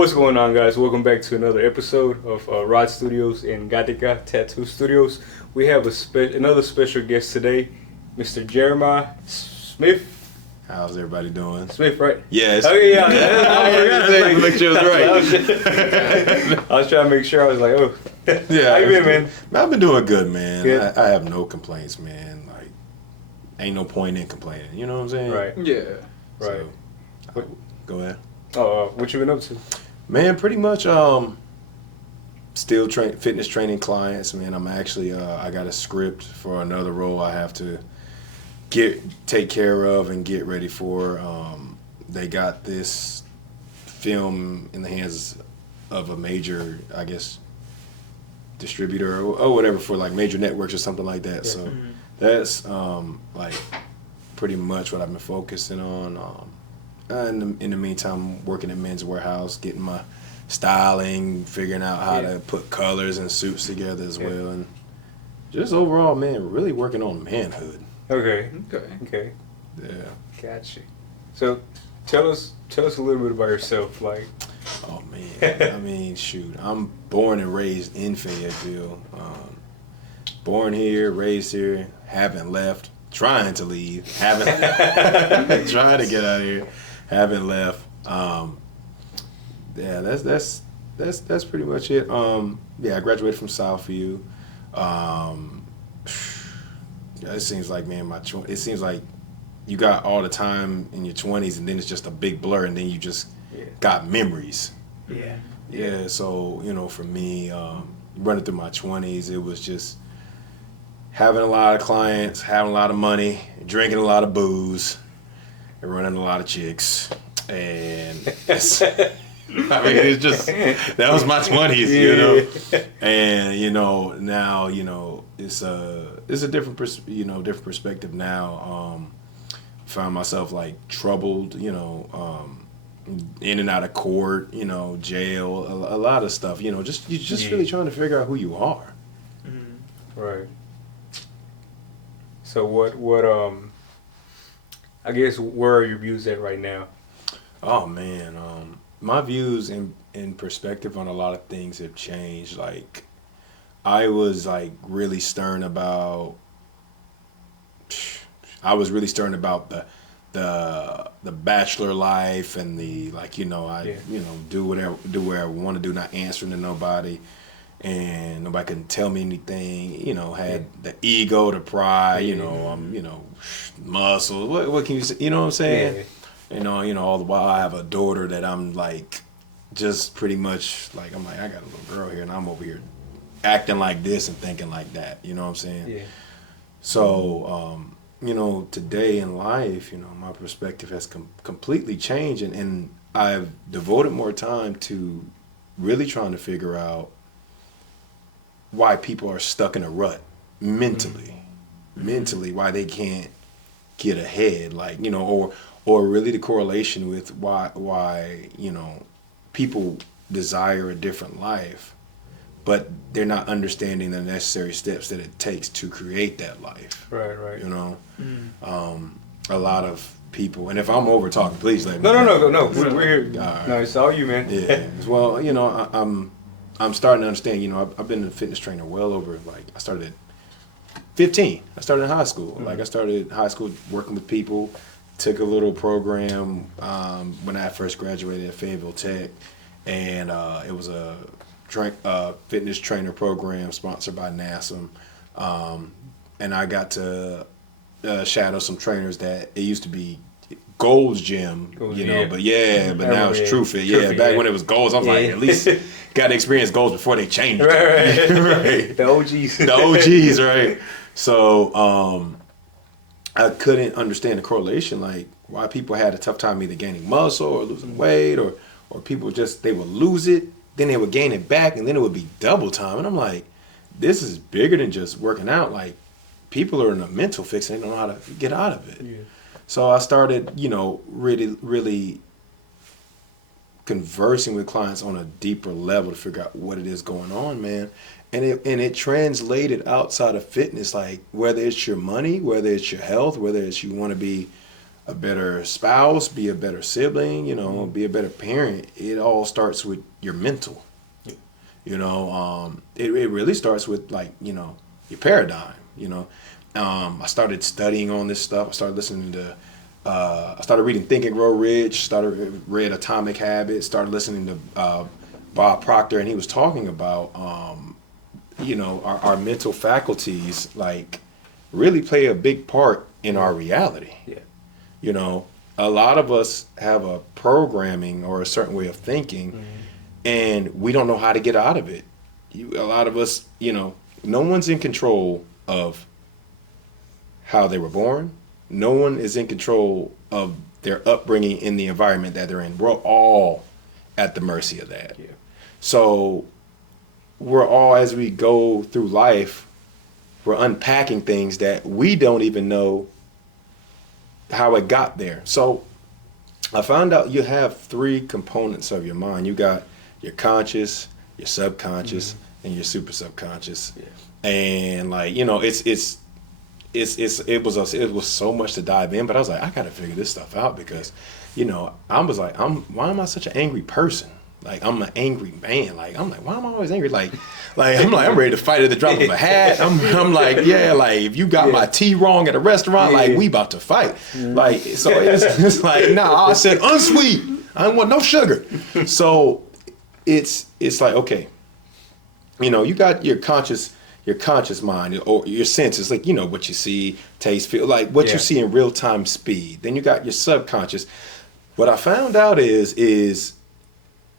What's going on, guys? Welcome back to another episode of Rod Studios and Gatica Tattoo Studios. We have another special guest today, Mr. Jeremiah Smith. How's everybody doing? Smith, right? Yes. Okay, yeah. I was make sure it was right. I was trying to make sure. I was like, oh, Yeah. how you been, man? I've been doing good, man. Good. I have no complaints, man. Like, ain't no point in complaining. You know what I'm saying? Right. Yeah. Right. So, go ahead. What you been up to? Man, pretty much still fitness training clients, man. I'm actually I got a script for another role I have to take care of and get ready for. They got this film in the hands of a major, I guess, distributor or whatever for like major networks or something like that. Yeah. So that's like pretty much what I've been focusing on. In the meantime, working at Men's Warehouse, getting my styling, figuring out how to put colors and suits together as well, and just overall, man, really working on manhood. Okay. Yeah. Gotcha. So, tell us a little bit about yourself. Like, Oh man, I mean, shoot, I'm born and raised in Fayetteville. Born here, raised here, haven't left. Trying to leave, haven't. Trying to get out of here, haven't left. Yeah, that's pretty much it. Yeah, I graduated from Southview. It seems like, man, it seems like you got all the time in your 20s, and then it's just a big blur, and then you just got memories. yeah. Yeah, so, for me, running through my 20s, it was just having a lot of clients, having a lot of money, drinking a lot of booze, and running a lot of chicks. And it's just, that was my 20s, And, now, it's a different, different perspective now. Found myself like troubled, in and out of court, jail, a lot of stuff, you're just really trying to figure out who you are. Right. So what I guess where are your views at right now? Oh man, my views in perspective on a lot of things have changed. Like, I was like really stern about the bachelor life and the do whatever I want to do, not answering to nobody, and nobody couldn't tell me anything. Had the ego, the pride. Muscle. What can you say? You know what I'm saying? Yeah. All the while I have a daughter that I'm like, just pretty much like, I'm like, I got a little girl here and I'm over here acting like this and thinking like that. You know what I'm saying? Yeah. So, today in life, my perspective has completely changed, and I've devoted more time to really trying to figure out why people are stuck in a rut mentally, why they can't get ahead, like, or really the correlation with why people desire a different life, but they're not understanding the necessary steps that it takes to create that life. Right. A lot of people, and if I'm over talking, please let me know. No. We're here. All right. No, it's all you, man. Yeah. Well, I'm starting to understand. I've been a fitness trainer well over, like, I started at 15. I started in high school. Like, I started high school working with people. Took a little program when I first graduated at Fayetteville Tech, and it was a fitness trainer program sponsored by NASM, and I got to shadow some trainers that it used to be Gold's Gym, but now it's True Fit. Back when it was Gold's, I was like, at least got to experience Gold's before they changed it. Right. The OGs. The OGs, right? So I couldn't understand the correlation, like why people had a tough time either gaining muscle or losing weight, or people they would lose it, then they would gain it back, and then it would be double time. And I'm like, this is bigger than just working out. Like, people are in a mental fix and they don't know how to get out of it. Yeah. So I started, really, really conversing with clients on a deeper level to figure out what it is going on, man. And it translated outside of fitness, like whether it's your money, whether it's your health, whether it's you want to be a better spouse, be a better sibling, you know, be a better parent. It all starts with your mental. You know, it really starts with, like, you know, your paradigm. You know, I started studying on this stuff. I started listening to, I started reading Think and Grow Rich. Read Atomic Habits. Started listening to Bob Proctor, and he was talking about, you know, our mental faculties, like, really play a big part in our reality. Yeah. You know, a lot of us have a programming or a certain way of thinking, and we don't know how to get out of it. A lot of us, you know, no one's in control of how they were born. No one is in control of their upbringing in the environment that they're in. We're all at the mercy of that. Yeah. So we're all, as we go through life, we're unpacking things that we don't even know how it got there. So I found out you have 3 components of your mind. You got your conscious, your subconscious, and your super subconscious. Yeah. And, like, you know, it was so much to dive in, but I was like, I gotta figure this stuff out, because, you know, I was like, why am I such an angry person? Like, I'm an angry man. Like, I'm like, why am I always angry? Like I'm ready to fight at the drop of a hat. I'm like, yeah, like, if you got my tea wrong at a restaurant, like, we about to fight. Like, so it's like, nah, I said unsweet. I don't want no sugar. So it's like, okay, you know, you got your conscious mind, or your senses, like, you know, what you see, taste, feel, like what you see in real time speed. Then you got your subconscious. What I found out is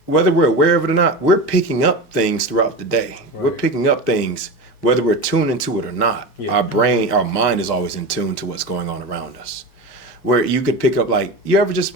whether we're aware of it or not, we're picking up things throughout the day. Right. We're picking up things whether we're tuned into it or not. Yeah. Our mind is always in tune to what's going on around us. Where you could pick up, like, you ever just,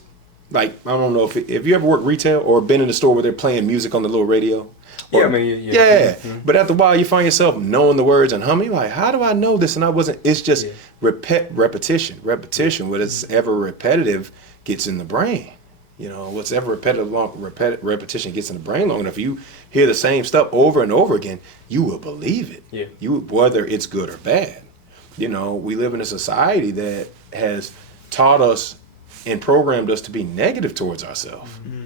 like, I don't know if you ever worked retail or been in a store where they're playing music on the little radio. Or, yeah, I mean, yeah. Mm-hmm. But after a while, you find yourself knowing the words and humming. Like, how do I know this? And I wasn't. It's just repetition. What's ever repetitive gets in the brain. You know, what's ever repetition gets in the brain long enough. You hear the same stuff over and over again, you will believe it. Yeah. Whether it's good or bad. You know, we live in a society that has taught us and programmed us to be negative towards ourselves. Mm-hmm.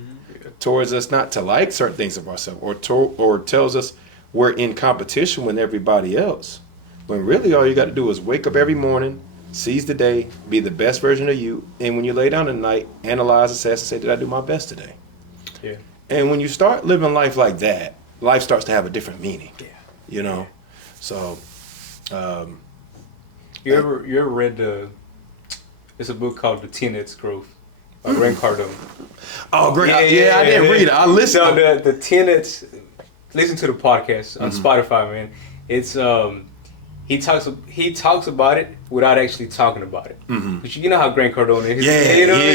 Towards us not to like certain things of ourselves, or tells us we're in competition with everybody else. When really all you got to do is wake up every morning, seize the day, be the best version of you, and when you lay down at night, analyze, assess, and say, did I do my best today? Yeah. And when you start living life like that, life starts to have a different meaning. Yeah. You know? So, you ever read it's a book called The Tenets Growth by Grant Cardone. Oh, great. I didn't read it. I listened. So the Tenets, listen to the podcast on Spotify, man. It's he talks about it without actually talking about it. Mm-hmm. But you know how Grant Cardone is.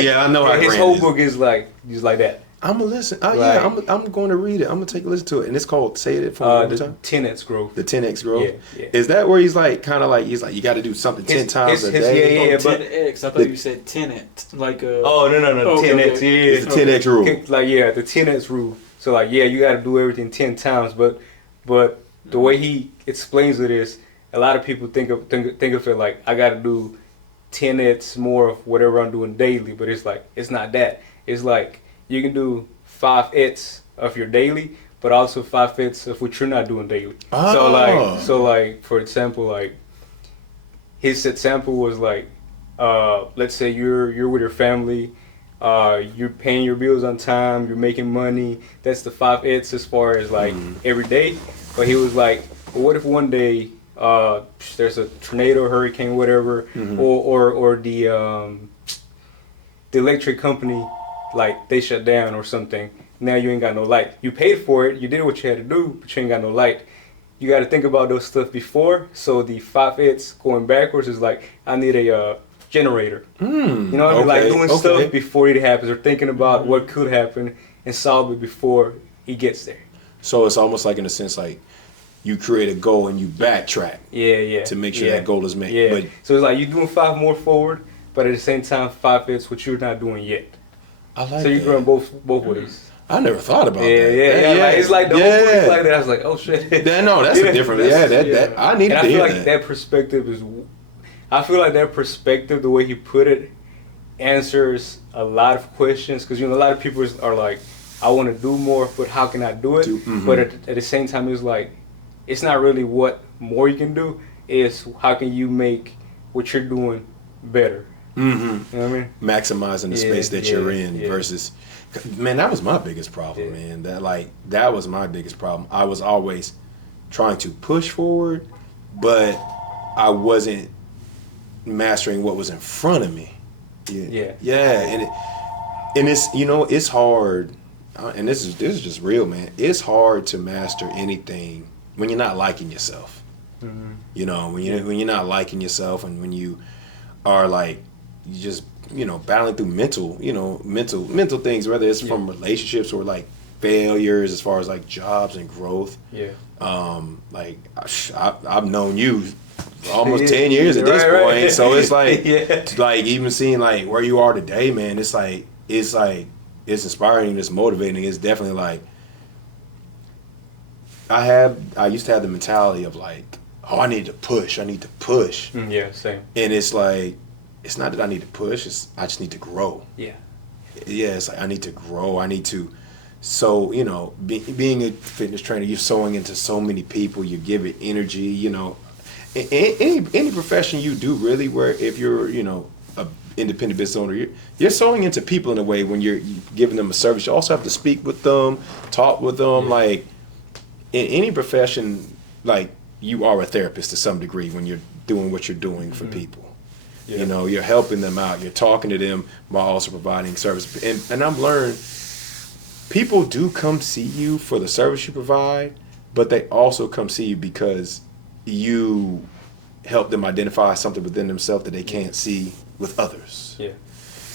I know how his whole book is like that. I'm gonna listen. I'm going to read it. I'm gonna take a listen to it, and it's called. Say it for me one more time. 10x growth. The 10x growth. Yeah. Is that where he's like kind of like he's like you got to do something 10 times a day? Yeah. But 10x. I thought you said 10x. Like Oh no. 10x. Yeah. It's the 10x rule. Like the 10x rule. So like you got to do everything 10 times. But the way he explains it is, a lot of people think of it like I got to do 10x more of whatever I'm doing daily. But it's like it's not that. It's like you can do 5x of your daily, but also 5x of what you're not doing daily. Oh. So like for example, like his example was like, let's say you're with your family, you're paying your bills on time, you're making money. That's the 5x as far as like every day. But he was like, well, what if one day there's a tornado, hurricane, whatever, or the electric company, like they shut down or something. Now you ain't got no light. You paid for it. You did what you had to do, but you ain't got no light. You got to think about those stuff before. So the 5x going backwards is like, I need a generator. You know what I mean? Like doing stuff before it happens, or thinking about what could happen and solve it before he gets there. So it's almost like, in a sense, like you create a goal and you backtrack. To make sure that goal is met. Yeah. But so it's like you're doing 5 more forward, but at the same time 5x what you're not doing yet. I like so you're going both ways. I never thought about that. Yeah. Like, it's like the whole book is like that. I was like, oh shit. That's a different. That I need to hear that. That perspective is. I feel like that perspective, the way he put it, answers a lot of questions, because a lot of people are like, I want to do more, but how can I do it? But at the same time, it's like, it's not really what more you can do, it's how can you make what you're doing better. You know what I mean? Maximizing the space that you're in versus, man, that was my biggest problem, man. That was my biggest problem. I was always trying to push forward, but I wasn't mastering what was in front of me. And it's it's hard, and this is just real, man. It's hard to master anything when you're not liking yourself. When you're not liking yourself, and when you are like, you just battling through mental things, whether it's from relationships or like failures as far as like jobs and growth. Like I've known you almost 10 years at this point, so it's like like even seeing like where you are today, man, it's inspiring, it's motivating. It's definitely like I used to have the mentality of like, oh, I need to push. Same. And it's like, it's not that I need to push, I just need to grow. It's like I need to grow. I need to. So, being a fitness trainer, you're sewing into so many people, you give it energy, any profession you do really, where if you're, a independent business owner, you're sewing into people in a way when you're giving them a service. You also have to speak with them, talk with them. Like in any profession, like you are a therapist to some degree when you're doing what you're doing for people. You're helping them out. You're talking to them while also providing service. And I've learned people do come see you for the service you provide, but they also come see you because you help them identify something within themselves that they can't see with others.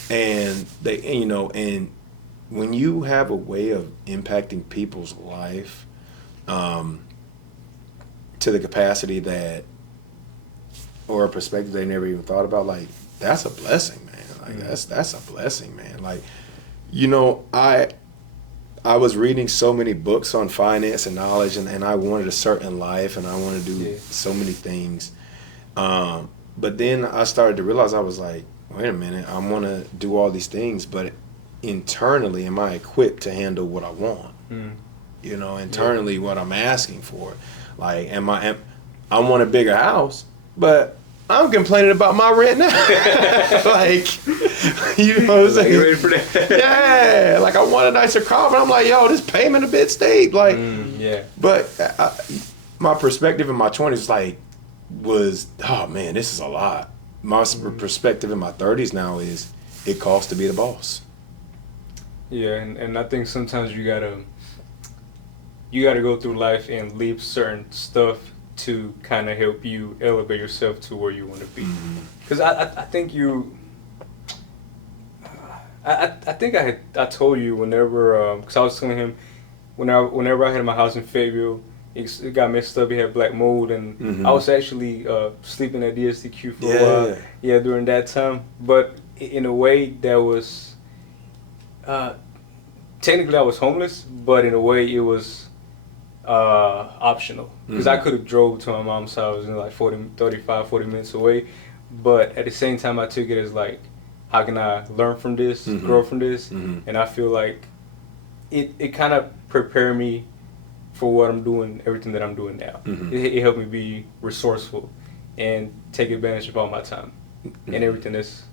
And and when you have a way of impacting people's life to the capacity that, or a perspective they never even thought about, like that's a blessing, man. Like that's a blessing, man. Like, I was reading so many books on finance and knowledge, and I wanted a certain life, and I wanted to do so many things. But then I started to realize, I was like, wait a minute, I want to do all these things, but internally, am I equipped to handle what I want? Internally, what I'm asking for. Like, I want a bigger house, but I'm complaining about my rent now. Like, you know what I'm saying? You ready for that? Yeah, like I want a nicer car, but I'm like, yo, this payment a bit steep. Like, But my perspective in my 20s was, oh man, this is a lot. My perspective in my 30s now is, it costs to be the boss. And I think sometimes you gotta go through life and leave certain stuff to kind of help you elevate yourself to where you want to be. Because I think I think I told you whenever, because I was telling him whenever I had my house in Fayetteville, it got messed up. It had black mold, and I was actually sleeping at DSTQ for a while. During that time. But in a way, that was technically I was homeless, but in a way it was optional, because I could have drove to my mom's house and like 35, 40 minutes away, but at the same time I took it as like, how can I learn from this, grow from this, and I feel like it kind of prepared me for what I'm doing, everything that I'm doing now. It helped me be resourceful and take advantage of all my time and everything that's,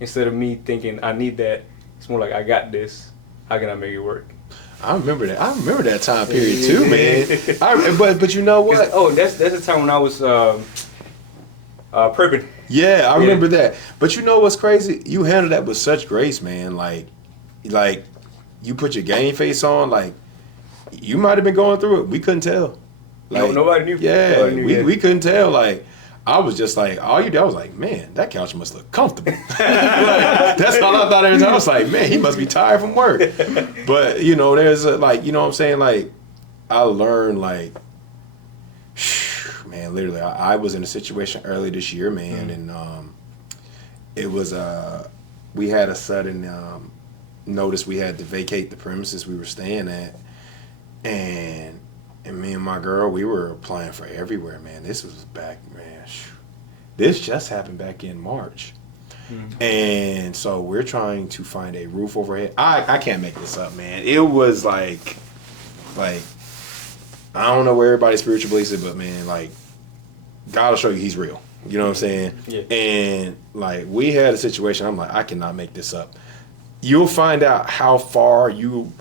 instead of me thinking I need that, it's more like I got this, how can I make it work? I remember that. I remember that time period too, man. But you know what? That's the time when I was prepping. Yeah, I remember that. But you know what's crazy? You handled that with such grace, man. Like you put your game face on. Like, you might have been going through it. We couldn't tell. Like, nobody knew. Yeah, nobody knew, we couldn't tell. Like, I was just like, all you did, I was like, man, that couch must look comfortable. Like, that's all I thought every time. I was like, man, he must be tired from work. But, there's what I'm saying? Like, I learned, like, man, literally, I was in a situation early this year, man, and it was, we had a sudden notice we had to vacate the premises we were staying at, and me and my girl, we were applying for everywhere, man. This was back, man. This just happened back in March. And so we're trying to find a roof overhead. I can't make this up, man. It was like I don't know where everybody's spiritual beliefs is, but man, like God will show you He's real. You know what I'm saying? Yeah. And like we had a situation. I'm like, I cannot make this up. You'll find out how far you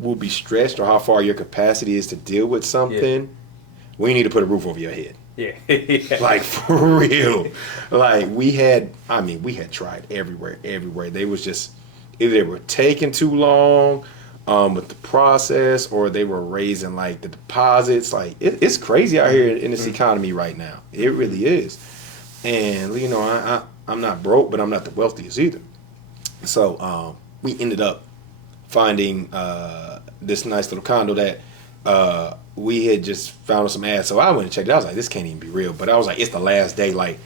will be stretched or how far your capacity is to deal with something. We need to put a roof over your head. Yeah. Like for real. Like we had tried everywhere. They was just either they were taking too long with the process, or they were raising like the deposits. Like it's crazy out here in this economy right now. It really is. And you know, I'm not broke, but I'm not the wealthiest either. So we ended up finding this nice little condo that we had just found on some ads. So I went and checked it out. I was like, this can't even be real. But I was like, it's the last day. Like,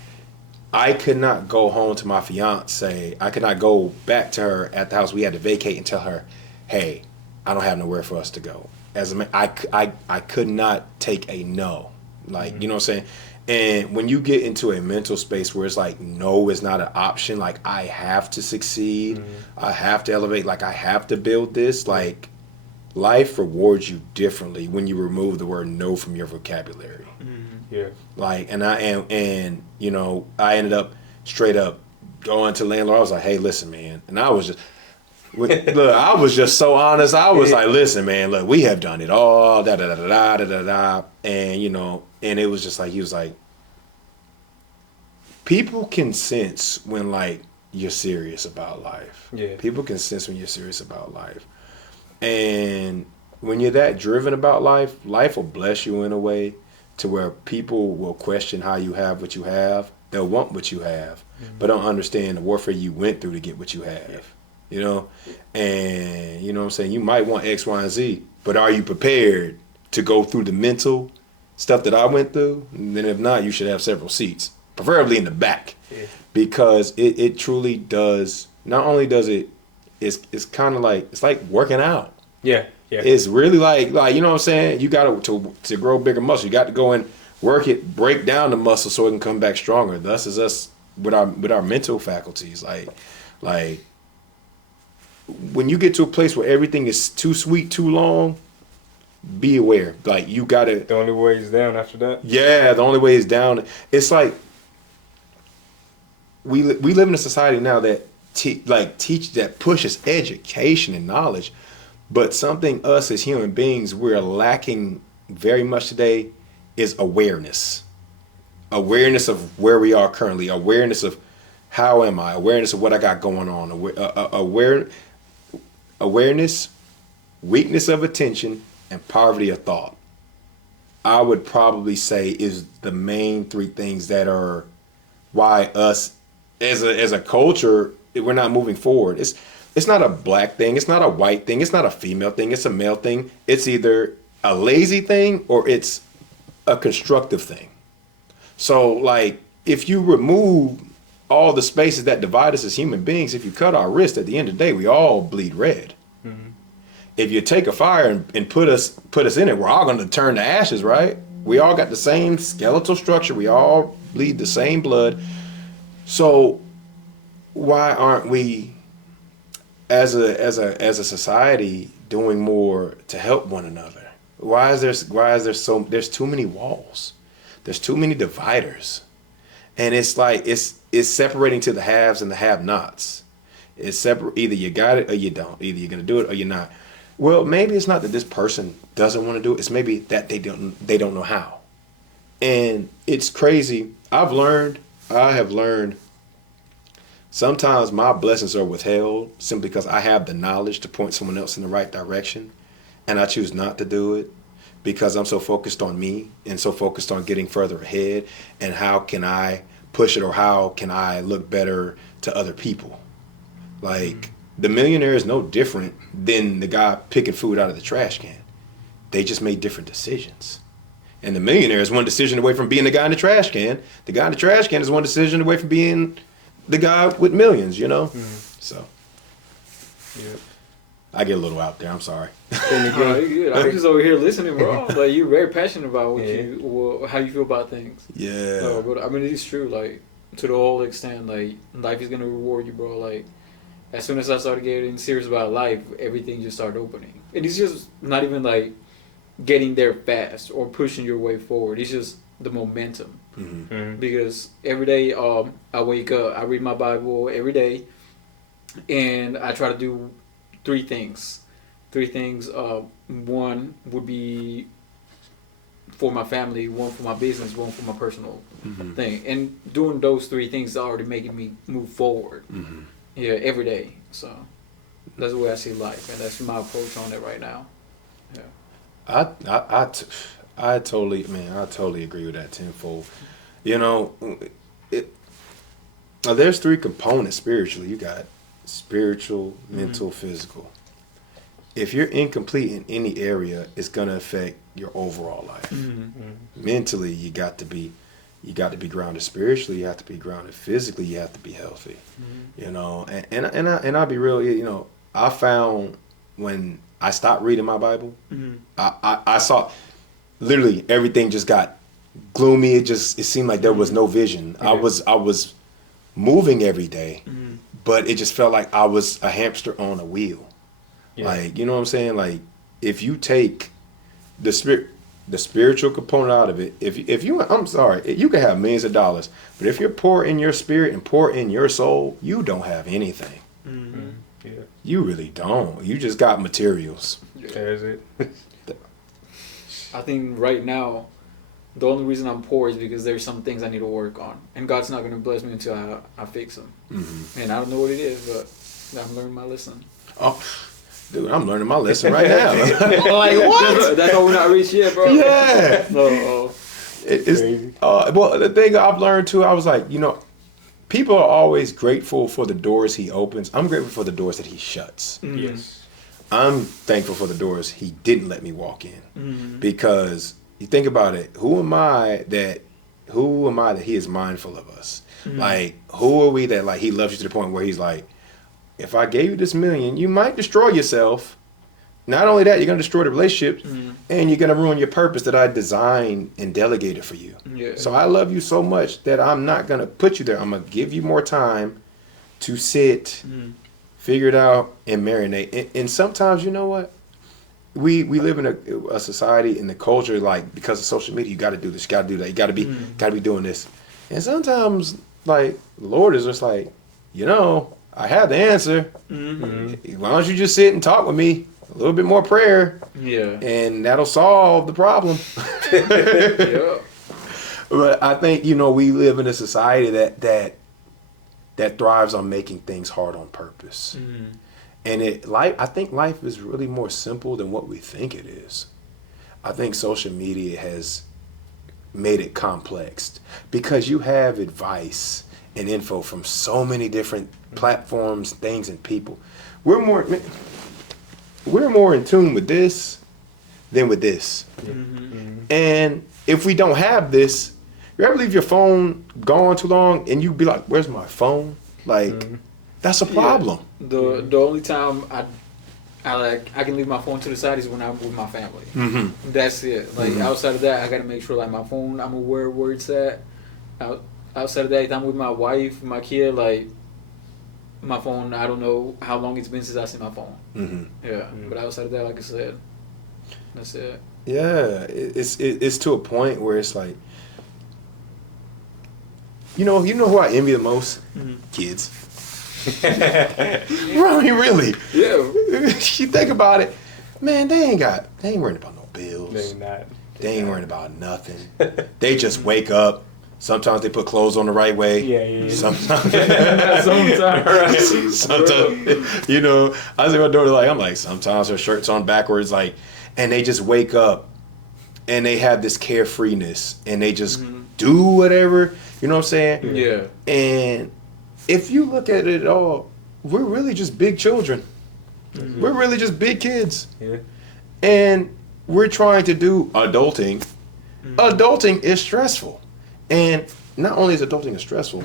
I could not go home to my fiance. I could not go back to her at the house. We had to vacate and tell her, hey, I don't have nowhere for us to go. As a man, I could not take a no. Like, you know what I'm saying? And when you get into a mental space where it's like, no is not an option, like I have to succeed, I have to elevate, like I have to build this, like life rewards you differently when you remove the word no from your vocabulary. Yeah. Like, and you know, I ended up straight up going to landlord. I was like, hey, listen, man. And I was just, look, I was just so honest. I was like, listen, man, look, we have done it all, da da da da da da da. And you know, and it was just like, he was like, people can sense when like you're serious about life. Yeah. People can sense when you're serious about life. And when you're that driven about life, life will bless you in a way to where people will question how you have what you have. They'll want what you have, but don't understand the warfare you went through to get what you have. You know? And you know what I'm saying? You might want X, Y, and Z, but are you prepared to go through the mental stuff that I went through? And then if not, you should have several seats, preferably in the back, because it truly does. Not only does it's kind of like, it's like working out. Yeah. Yeah. It's really like you know what I'm saying? You got to grow bigger muscle. You got to go and work it, break down the muscle so it can come back stronger. Thus is us with our mental faculties. Like when you get to a place where everything is too sweet, too long, be aware. Like you got to. The only way is down after that. Yeah, the only way is down. It's like we live in a society now that that pushes education and knowledge, but something us as human beings we're lacking very much today is awareness. Awareness of where we are currently. Awareness of how am I. Awareness of what I got going on. Awareness, weakness of attention, and poverty of thought. I would probably say is the main three things that are why us as a culture, we're not moving forward. It's not a black thing. It's not a white thing. It's not a female thing. It's a male thing. It's either a lazy thing or it's a constructive thing. So like if you remove all the spaces that divide us as human beings, if you cut our wrist, at the end of the day, we all bleed red. If you take a fire and put us in it, we're all going to turn to ashes, right? We all got the same skeletal structure. We all bleed the same blood. So why aren't we, as a society, doing more to help one another? There's too many walls. There's too many dividers, and it's like it's separating to the haves and the have-nots. It's separate. Either you got it or you don't. Either you're gonna do it or you're not. Well, maybe it's not that this person doesn't want to do it. It's maybe that they don't know how. And it's crazy. I have learned sometimes my blessings are withheld simply because I have the knowledge to point someone else in the right direction, and I choose not to do it because I'm so focused on me and so focused on getting further ahead and how can I push it or how can I look better to other people. Like the millionaire is no different than the guy picking food out of the trash can. They just made different decisions. And the millionaire is one decision away from being the guy in the trash can. The guy in the trash can is one decision away from being the guy with millions, you know? So, Yeah. I get a little out there. I'm sorry. No, you're good. I'm just over here listening, bro. Like you're very passionate about how you feel about things. Yeah. But I mean, it's true. Like to the whole extent, like life is gonna reward you, bro. Like as soon as I started getting serious about life, everything just started opening. And it's just not even like getting there fast or pushing your way forward. It's just the momentum. Because every day I wake up, I read my Bible every day, and I try to do three things. One would be for my family, one for my business, one for my personal thing. And doing those three things is already making me move forward. Yeah, every day. So that's the way I see life, and that's my approach on it right now. Yeah. I totally agree with that tenfold. You know, there's three components spiritually. You got spiritual, mental, physical. If you're incomplete in any area, it's gonna affect your overall life. Mentally, you got to be grounded. Spiritually, you have to be grounded. Physically, you have to be healthy. You know, and I'll be real. You know, I found when I stopped reading my Bible, I saw literally everything just got gloomy. It seemed like there was no vision. I was moving every day, but it just felt like I was a hamster on a wheel. Like, you know what I'm saying? Like, if you take the spiritual component out of it, I'm sorry, you can have millions of dollars, but if you're poor in your spirit and poor in your soul, you don't have anything. You really don't. You just got materials. That's it. I think right now, the only reason I'm poor is because there's some things I need to work on, and God's not going to bless me until I fix them. And I don't know what it is, but I'm learning my lesson. Oh, dude, I'm learning my lesson right now. Like, what? That's why we're not rich yet, bro. Yeah. It's crazy. Well, the thing I've learned too, I was like, you know, people are always grateful for the doors he opens. I'm grateful for the doors that he shuts. Yes. I'm thankful for the doors he didn't let me walk in. Because you think about it, who am I that he is mindful of us? Like, who are we that like he loves you to the point where he's like, if I gave you this million, you might destroy yourself. Not only that, you're going to destroy the relationships, and you're going to ruin your purpose that I designed and delegated for you. So I love you so much that I'm not going to put you there. I'm going to give you more time to sit, figure it out, and marinate. And sometimes, you know what? We live in a society in the culture, like, because of social media, you got to do this, you got to do that, you got to be doing this. And sometimes, like, the Lord is just like, you know, I have the answer. Why don't you just sit and talk with me? A little bit more prayer. And that'll solve the problem. But I think, you know, we live in a society that thrives on making things hard on purpose. And I think life is really more simple than what we think it is. I think social media has made it complex because you have advice and info from so many different platforms, things, and people. We're more in tune with this than with this. And if we don't have this, you ever leave your phone gone too long and you be like, where's my phone? Like, that's a problem. The only time I can leave my phone to the side is when I'm with my family. That's it. Like, outside of that, I gotta make sure like my phone, I'm aware of where it's at. Outside of that, if I'm with my wife, my kid, like, my phone, I don't know how long it's been since I seen my phone. But outside of that, like I said, that's it. Yeah, it's to a point where it's like, you know who I envy the most? Kids. I mean, really. Yeah. You think about it, man, they ain't worried about no bills. They ain't worried about nothing. They just wake up. Sometimes they put clothes on the right way. Sometimes, you know, I see my daughter sometimes her shirt's on backwards, like, and they just wake up and they have this carefreeness and they just do whatever, you know what I'm saying? Yeah. And if you look at it all, we're really just big children. We're really just big kids. And we're trying to do adulting. Adulting is stressful. And not only is adulting stressful,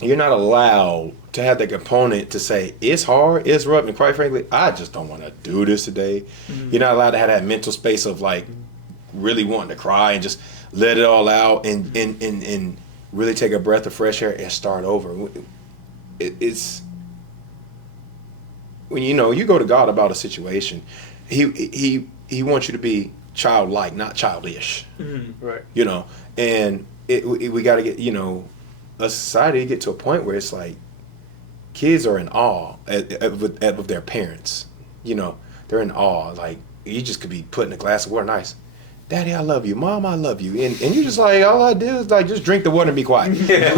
you're not allowed to have that component to say, it's hard, it's rough, and quite frankly, I just don't want to do this today. You're not allowed to have that mental space of like really wanting to cry and just let it all out and really take a breath of fresh air and start over. It's when you go to God about a situation, he wants you to be childlike, not childish. Right. And we got to get a society to get to a point where it's like kids are in awe of their parents. They're in awe. Like you just could be putting a glass of water, nice. Daddy, I love you. Mom, I love you. And you're just like, all I do is like just drink the water and be quiet. Yeah.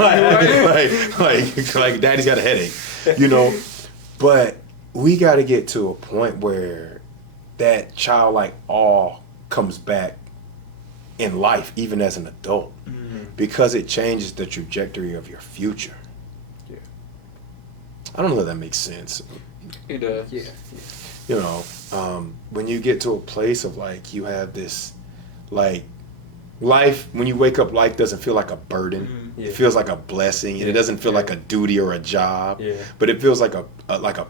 like Daddy's got a headache, But we got to get to a point where that childlike awe comes back in life, even as an adult, because it changes the trajectory of your future. Yeah. I don't know if that makes sense. It does. Yeah. When you get to a place of like you have this, like life, when you wake up, life doesn't feel like a burden. Yeah. It feels like a blessing, and it doesn't feel like a duty or a job. Yeah. But it feels like a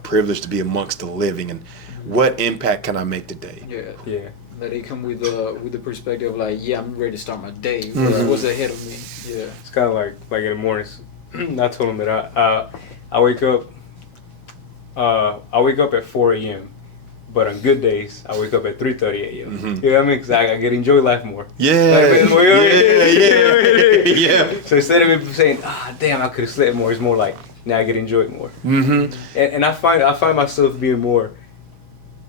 privilege to be amongst the living. And what impact can I make today? Yeah. Yeah. That they come with the perspective of like, yeah, I'm ready to start my day. Mhm. What's ahead of me? Yeah. It's kind of like in the mornings. I told him that I wake up. I wake up at 4 a.m. But on good days, I wake up at 3:30 a.m. Mhm. You know what I mean? Because I get to enjoy life more. Yeah. Yeah. So instead of it saying, damn, I could have slept more, it's more like, now I get to enjoy it more. Mm-hmm. And I find myself being more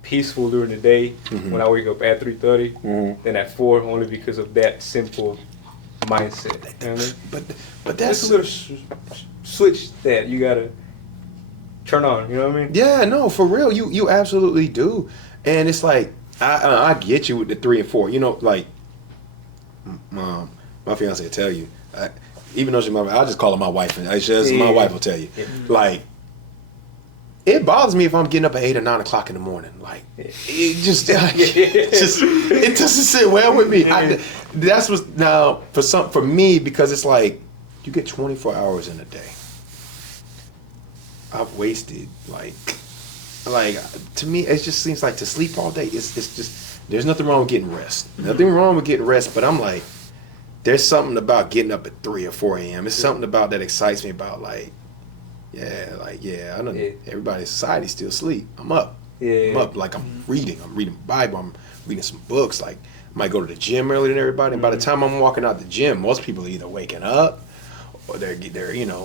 peaceful during the day when I wake up at 3:30 than at 4, only because of that simple mindset. You know what I mean? But That's that's a little switch that you gotta turn on. You know what I mean? yeah, no, for real, you absolutely do. And it's like I get you with the 3 and 4. Like my fiance will tell you, even though she's my, I'll just call her my wife, and it's just my wife will tell you, like. It bothers me if I'm getting up at 8 or 9 o'clock in the morning. Like, it just it doesn't sit well with me. That's what's now for me, because it's like you get 24 hours in a day. I've wasted like to me it just seems like to sleep all day. It's just there's nothing wrong with getting rest. Nothing wrong with getting rest, but I'm like there's something about getting up at 3 or 4 a.m. It's something about that excites me about like. I know everybody in society still asleep. I'm up. I'm up. Like I'm reading Bible. I'm reading some books. Like I might go to the gym earlier than everybody. And by the time I'm walking out the gym, most people are either waking up or they're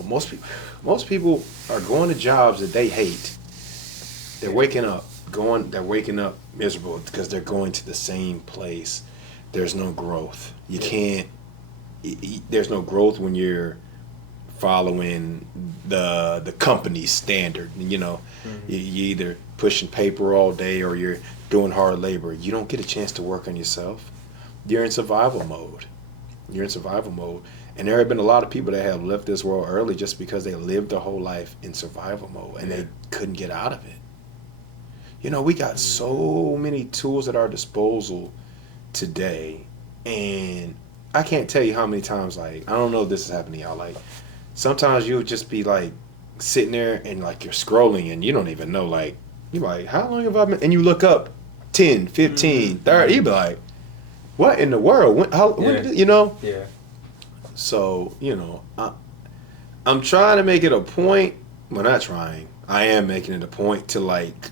most people are going to jobs that they hate. They're waking up miserable because they're going to the same place. There's no growth. You can't. There's no growth when you're following the company's standard. You either pushing paper all day or you're doing hard labor. You don't get a chance to work on yourself. You're in survival mode. And there have been a lot of people that have left this world early just because they lived their whole life in survival mode and they couldn't get out of it. We got so many tools at our disposal today, and I can't tell you how many times, like, I don't know if this is happening to y'all, like, sometimes you'll just be like sitting there and like you're scrolling and you don't even know, like you're like, how long have I been? And you look up 10, 15, 30, you be like, what in the world? When did it, Yeah. So, I'm trying to make it a point. Well, not trying. I am making it a point to like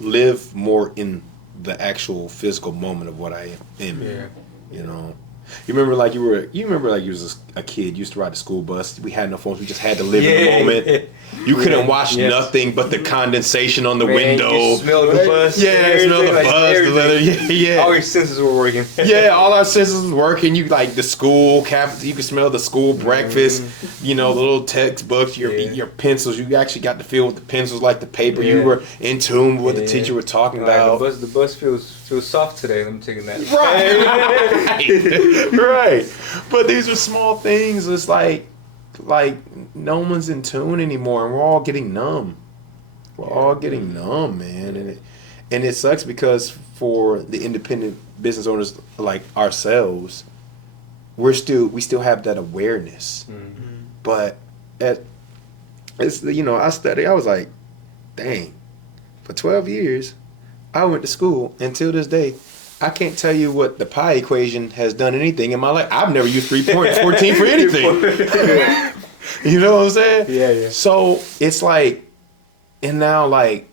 live more in the actual physical moment of what I am. Yeah. You remember like you was a kid, you used to ride the school bus. We had no phones. We just had to live in the moment. You couldn't watch nothing but the condensation on the window. You smell the bus. Yeah, smell the bus, the leather. Yeah. All your senses were working. Yeah, all our senses was working. You like the school you could smell the school breakfast. The little textbooks, your pencils. You actually got to feel with the pencils, like the paper. You were in tune with what the teacher was talking about. The bus feels soft today. Let me take a nap. Right. Right. But these are small things. It's like no one's in tune anymore, and we're all getting numb. We're all getting numb, man, and it sucks because for the independent business owners like ourselves, we still have that awareness. But I studied. I was like, dang, for 12 years, I went to school, and till this day, I can't tell you what the pi equation has done anything in my life. I've never used 3.14 for anything. You know what I'm saying? Yeah. So it's like, and now like,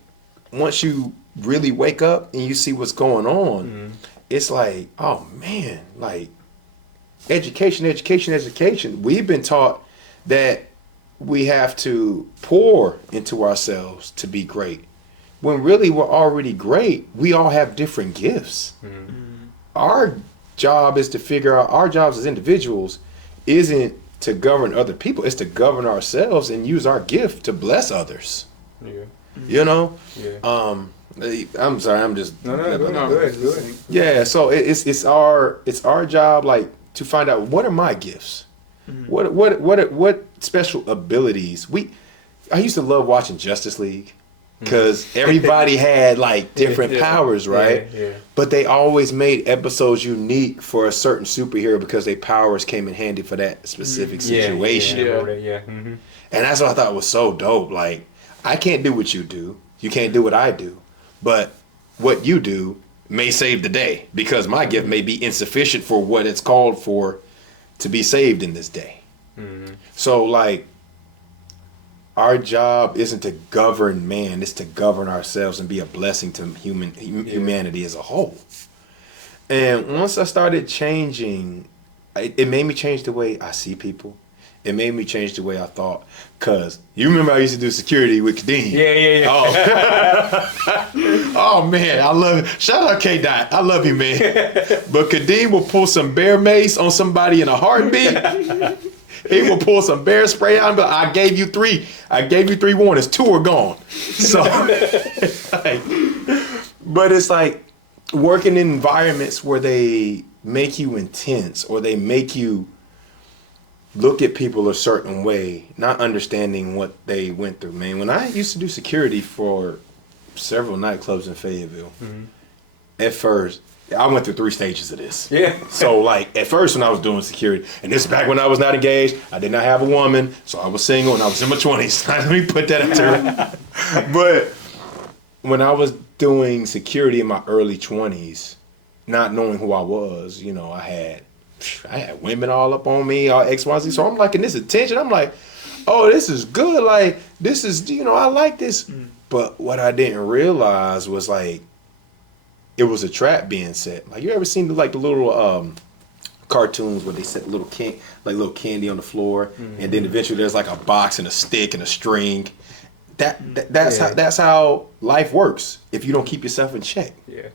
once you really wake up and you see what's going on, it's like, oh man, like education. We've been taught that we have to pour into ourselves to be great. When really we're already great. We all have different gifts. Our job is to figure out, our jobs as individuals isn't to govern other people, it's to govern ourselves and use our gift to bless others. Yeah. You know? Yeah. I'm sorry, I'm just No, go ahead. yeah, so it's our job like to find out what are my gifts. What special abilities I used to love watching Justice League because everybody had like different powers, right? Yeah. But they always made episodes unique for a certain superhero because their powers came in handy for that specific situation. Yeah. And that's what I thought was so dope. Like, I can't do what you do. You can't do what I do. But what you do may save the day because my gift may be insufficient for what it's called for to be saved in this day. So, like, our job isn't to govern man, it's to govern ourselves and be a blessing to humanity as a whole. And once I started changing, it made me change the way I see people. It made me change the way I thought. Because you remember I used to do security with Kadeem. Yeah. Oh. Oh, man, I love it. Shout out K-Dot. I love you, man. But Kadeem will pull some bear mace on somebody in a heartbeat. He will pull some bear spray out, but I gave you 3. I gave you 3 warnings. 2 are gone. So, but it's like working in environments where they make you intense or they make you look at people a certain way, not understanding what they went through, man. When I used to do security for several nightclubs in Fayetteville, at first, I went through 3 stages of this. Yeah. So, like, at first when I was doing security, and this is back when I was not engaged, I did not have a woman, so I was single, and I was in my 20s. Let me put that out there. But when I was doing security in my early 20s, not knowing who I was, you know, I had women all up on me, all X, Y, Z. So I'm liking this attention. I'm like, oh, this is good. Like, this is, you know, I like this. But what I didn't realize was, like, it was a trap being set. Like, you ever seen the little cartoons where they set little candy on the floor, and then eventually there's like a box and a stick and a string. That's how life works. If you don't keep yourself in check. Yeah.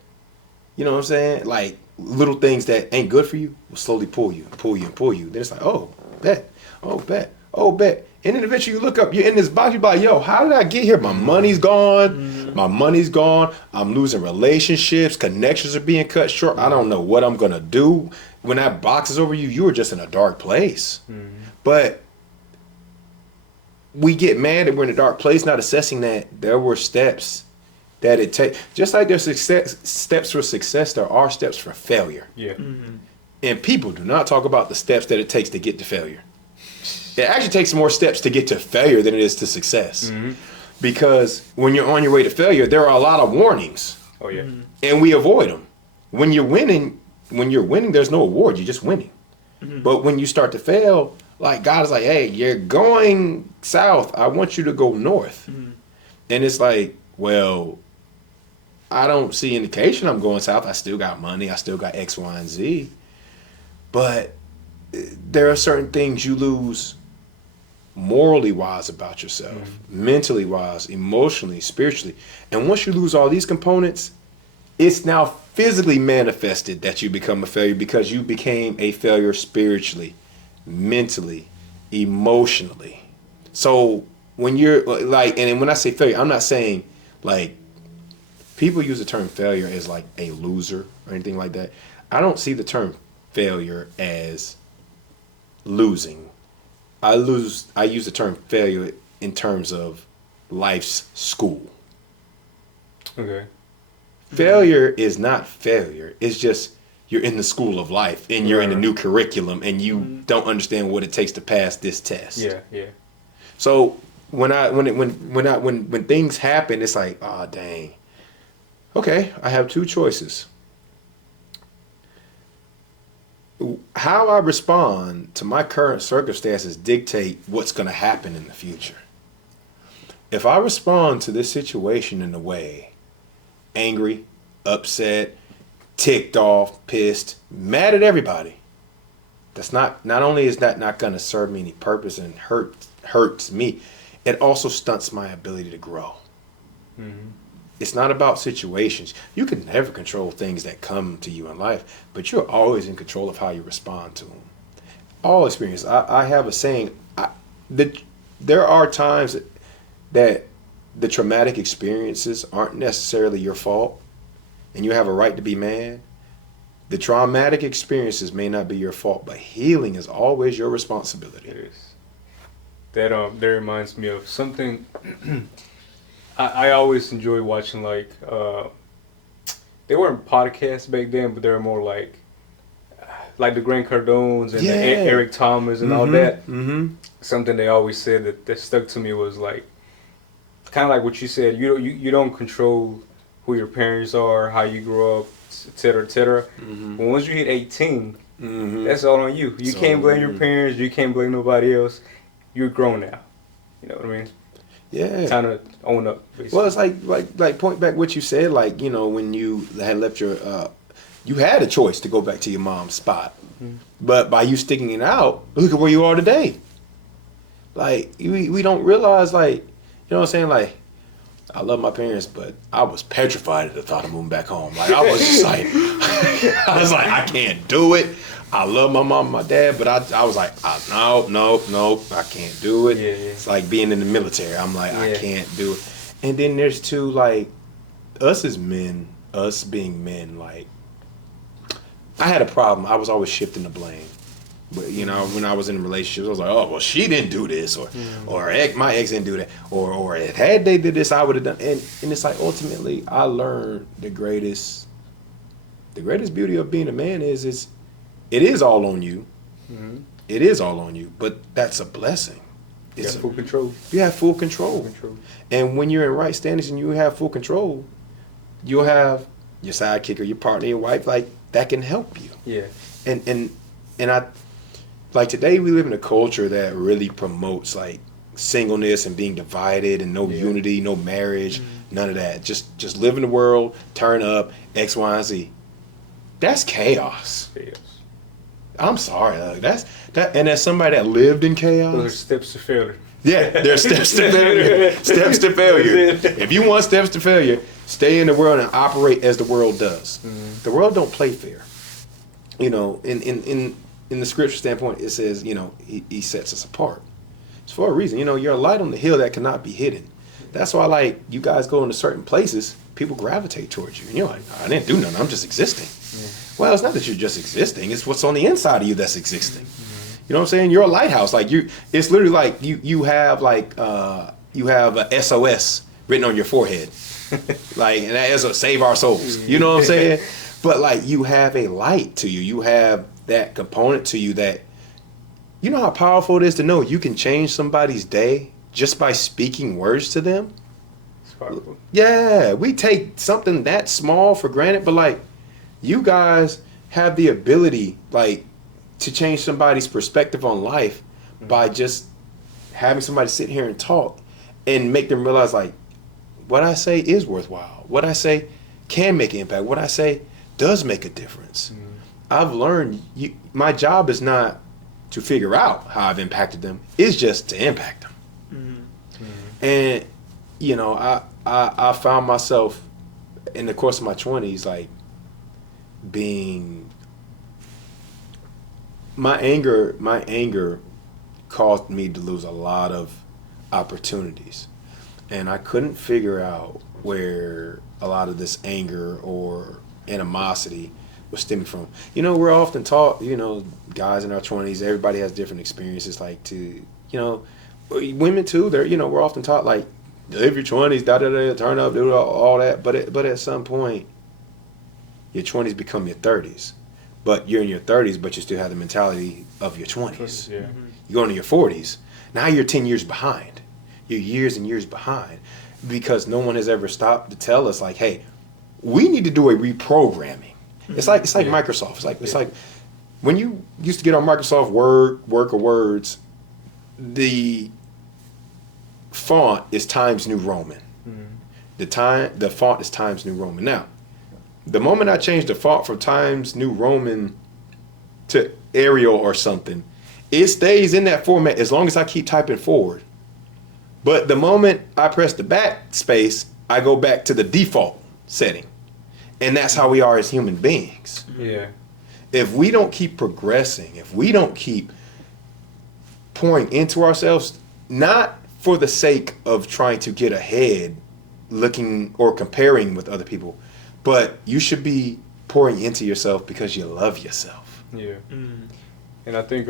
You know what I'm saying? Like, little things that ain't good for you will slowly pull you. Then it's like, oh, bet. And then eventually you look up, you're in this box, you're like, yo, how did I get here? My money's gone. I'm losing relationships. Connections are being cut short. I don't know what I'm going to do. When that box is over you, you are just in a dark place. But we get mad that we're in a dark place, not assessing that there were steps that it takes. Just like there's steps for success, there are steps for failure. Yeah. And people do not talk about the steps that it takes to get to failure. It actually takes more steps to get to failure than it is to success. Because when you're on your way to failure, there are a lot of warnings. Oh, yeah. And we avoid them. When you're winning, there's no award. You're just winning. But when you start to fail, like, God is like, hey, you're going south. I want you to go north. And it's like, well, I don't see indication I'm going south. I still got money. I still got X, Y, and Z. But there are certain things you lose morally wise about yourself, mentally wise, emotionally, spiritually. And once you lose all these components, it's now physically manifested that you become a failure because you became a failure spiritually, mentally, emotionally. So when you're like, and when I say failure, I'm not saying like, people use the term failure as like a loser or anything like that. I don't see the term failure as losing. I use the term failure in terms of life's school. Okay. Failure is not failure. It's just you're in the school of life and you're in a new curriculum and you don't understand what it takes to pass this test. Yeah. So when things happen, it's like, oh dang. Okay, I have 2 choices. how I respond to my current circumstances dictate what's going to happen in the future. If I respond to this situation in a way, angry, upset, ticked off, pissed, mad at everybody, that's not only is that not going to serve me any purpose and hurts me, it also stunts my ability to grow. Mm-hmm. It's not about situations. You can never control things that come to you in life, but you're always in control of how you respond to them. All experience. I have a saying, there are times that the traumatic experiences aren't necessarily your fault, and you have a right to be mad. The traumatic experiences may not be your fault, but healing is always your responsibility. It is. That reminds me of something. I always enjoy watching, like, they weren't podcasts back then, but they were more like the Grant Cardones and the Eric Thomas and all that. Mm-hmm. Something they always said that stuck to me was like, kind of like what you said. You don't control who your parents are, how you grow up, et cetera, et cetera. Mm-hmm. But once you hit 18, that's all on you. You can't blame your parents. You can't blame nobody else. You're grown now. You know what I mean? Yeah. Time to own up, basically. Well, it's like point back what you said, like, you know, when you had left your, you had a choice to go back to your mom's spot. Mm-hmm. But by you sticking it out, look at where you are today. Like, we don't realize, like, you know what I'm saying? Like, I love my parents, but I was petrified at the thought of moving back home. Like, I was just like, I can't do it. I love my mom and my dad, but I was like, no, I can't do it. Yeah. It's like being in the military. I'm like, I can't do it. And then there's two, like, us being men, like, I had a problem. I was always shifting the blame. But, you know, when I was in relationships, I was like, oh, well, she didn't do this, or my ex didn't do that, or had they did this, I would have done. And it's like, ultimately, I learned the greatest beauty of being a man is it is all on you. Mm-hmm. It is all on you, but that's a blessing. You have full control. You have full control. And when you're in right standings and you have full control, you'll have your sidekick or your partner, your wife, like, that can help you. Yeah. And I, like, today we live in a culture that really promotes, like, singleness and being divided and no unity, no marriage, none of that. Just live in the world, turn up, X, Y, and Z. That's chaos. I'm sorry, that's that. And as somebody that lived in chaos, those are steps to failure. Yeah, there's steps to failure. Steps to failure. If you want steps to failure, stay in the world and operate as the world does. Mm-hmm. The world don't play fair. You know, in the scripture standpoint, it says, you know, he sets us apart. It's for a reason. You know, you're a light on the hill that cannot be hidden. That's why, like, you guys go into certain places, people gravitate towards you. And you're like, I didn't do nothing. I'm just existing. Yeah. Well, it's not that you're just existing. It's what's on the inside of you that's existing. Mm-hmm. You know what I'm saying? You're a lighthouse. Like, it's literally like you have a SOS written on your forehead. Like, and that is a save our souls. You know what I'm saying? But, like, you have a light to you. You have that component to you that, you know how powerful it is to know you can change somebody's day just by speaking words to them? It's powerful. Yeah, we take something that small for granted, but, like, you guys have the ability, like, to change somebody's perspective on life by just having somebody sit here and talk and make them realize, like, what I say is worthwhile. What I say can make an impact. What I say does make a difference. Mm-hmm. I've learned my job is not to figure out how I've impacted them. It's just to impact them. Mm-hmm. Mm-hmm. And, you know, I found myself in the course of my 20s, like, being my anger caused me to lose a lot of opportunities, and I couldn't figure out where a lot of this anger or animosity was stemming from. You know, we're often taught, you know, guys in our 20s, everybody has different experiences, like, to, you know, women too, they're, you know, we're often taught, like, live your 20s, turn up, do all that, but at some point your 20s become your 30s. But you're in your 30s, but you still have the mentality of your 20s. Yeah. Mm-hmm. You go into your 40s. Now you're 10 years behind. You're years and years behind because no one has ever stopped to tell us, like, hey, we need to do a reprogramming. Mm-hmm. It's like Microsoft. It's like when you used to get on Microsoft Word, Work or Words, the font is Times New Roman. The font is Times New Roman. Now, the moment I changed the font from Times New Roman to Arial or something, it stays in that format as long as I keep typing forward. But the moment I press the backspace, I go back to the default setting. And that's how we are as human beings. Yeah. If we don't keep progressing, if we don't keep pouring into ourselves, not for the sake of trying to get ahead, looking or comparing with other people, but you should be pouring into yourself because you love yourself. Yeah. And I think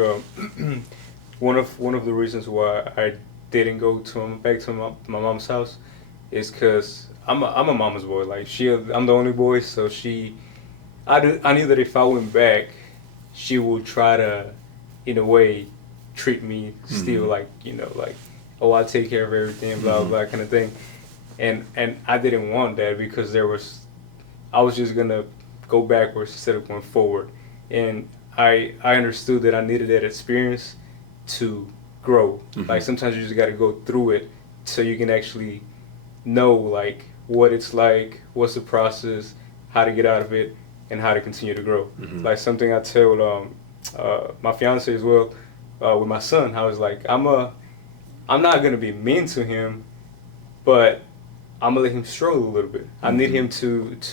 one of the reasons why I didn't go back to my mom's house is because I'm a mama's boy. Like I'm the only boy, so I knew that if I went back, she would try to, in a way, treat me still like, like, oh, I take care of everything, blah blah kind of thing, and I didn't want that because I was just gonna go backwards instead of going forward, and I understood that I needed that experience to grow. Like sometimes you just got to go through it so you can actually know like what it's like, what's the process, how to get out of it, and how to continue to grow. Like something I told my fiance as well with my son. I was like, I'm not gonna be mean to him, but I'm gonna let him struggle a little bit. I need him to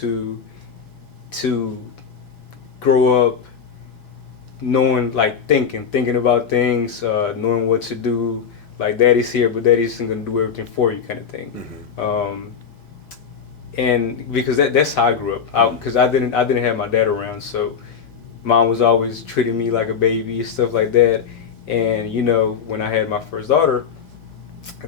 grow up knowing, like thinking about things, knowing what to do. Like daddy's here, but daddy isn't gonna do everything for you, kind of thing. And because that's how I grew up. Because I didn't have my dad around, so mom was always treating me like a baby and stuff like that. And when I had my first daughter,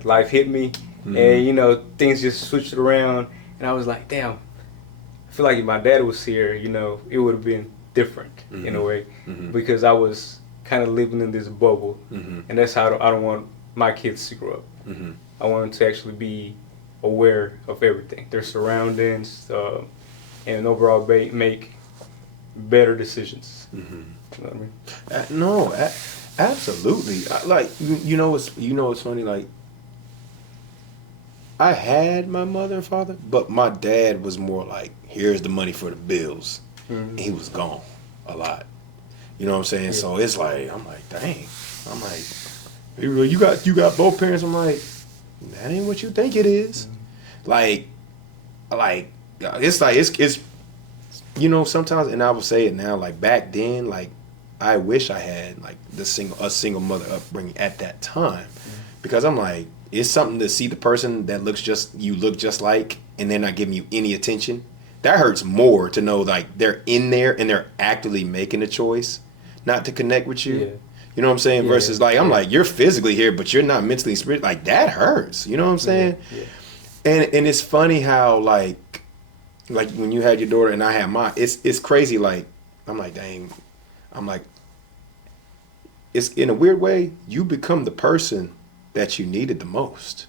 life hit me, and things just switched around, and I was like, damn. I feel like if my dad was here, it would have been different in a way, because I was kind of living in this bubble, and that's how I don't want my kids to grow up. I want them to actually be aware of everything, their surroundings, and overall make better decisions. You know what I mean? No, absolutely. Like it's funny. Like I had my mother and father, but my dad was more like, here's the money for the bills. And he was gone a lot. You know what I'm saying? Yeah. So it's like, I'm like, dang. I'm like, you got both parents. I'm like, that ain't what you think it is. Like it's like it's sometimes, and I will say it now, like back then, like I wish I had like a single mother upbringing at that time, because I'm like, it's something to see the person that look just like, and they're not giving you any attention. That hurts more to know like they're in there and they're actively making a choice not to connect with you. Yeah. You know what I'm saying? Yeah, versus like, I'm like, you're physically here, but you're not mentally and spiritually. Like that hurts. You know what I'm saying? Yeah. And it's funny how like when you had your daughter and I had mine, it's crazy. Like I'm like, dang. I'm like, it's in a weird way, you become the person that you needed the most.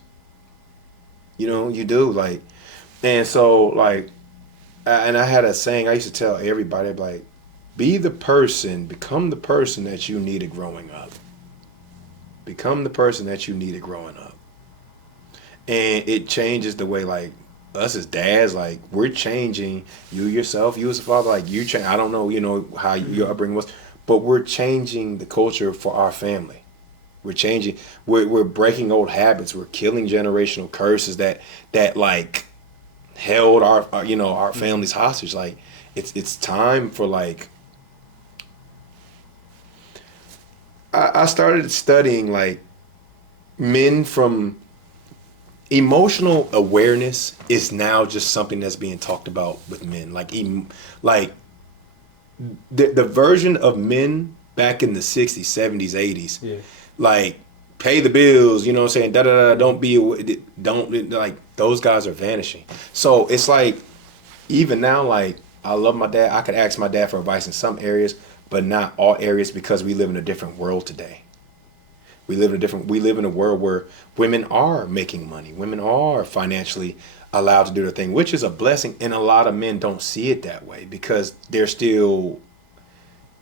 You do, like, and so like, and I had a saying I used to tell everybody, like, become the person that you needed growing up. Become the person that you needed growing up. And it changes the way, like, us as dads, like, we're changing you yourself, you as a father, like, you change. I don't know, how your upbringing was, but we're changing the culture for our family. We're changing, we're breaking old habits, we're killing generational curses that like held our families hostage. Like it's time for like, I started studying like men from emotional awareness is now just something that's being talked about with men. Like the version of men back in the 60s, 70s, 80s. Yeah. Like, pay the bills, you know what I'm saying? Don't like, those guys are vanishing. So it's like, even now, like, I love my dad. I could ask my dad for advice in some areas, but not all areas, because we live in a different world today. We live in a world where women are making money. Women are financially allowed to do their thing, which is a blessing. And a lot of men don't see it that way because they're still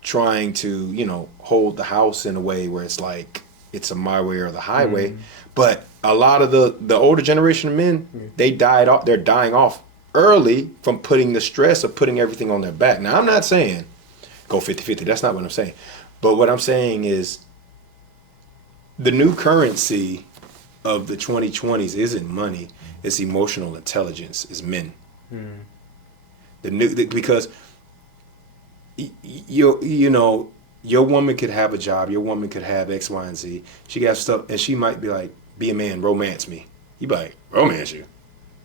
trying to, hold the house in a way where it's like it's a my way or the highway. Mm-hmm. But a lot of the older generation of men, they're dying off early from putting the stress of putting everything on their back. Now, I'm not saying go 50-50. That's not what I'm saying. But what I'm saying is the new currency of the 2020s isn't money. It's emotional intelligence. It's men. Because your woman could have a job. Your woman could have X, Y, and Z. She got stuff, and she might be like, be a man, romance me. You be like, romance you?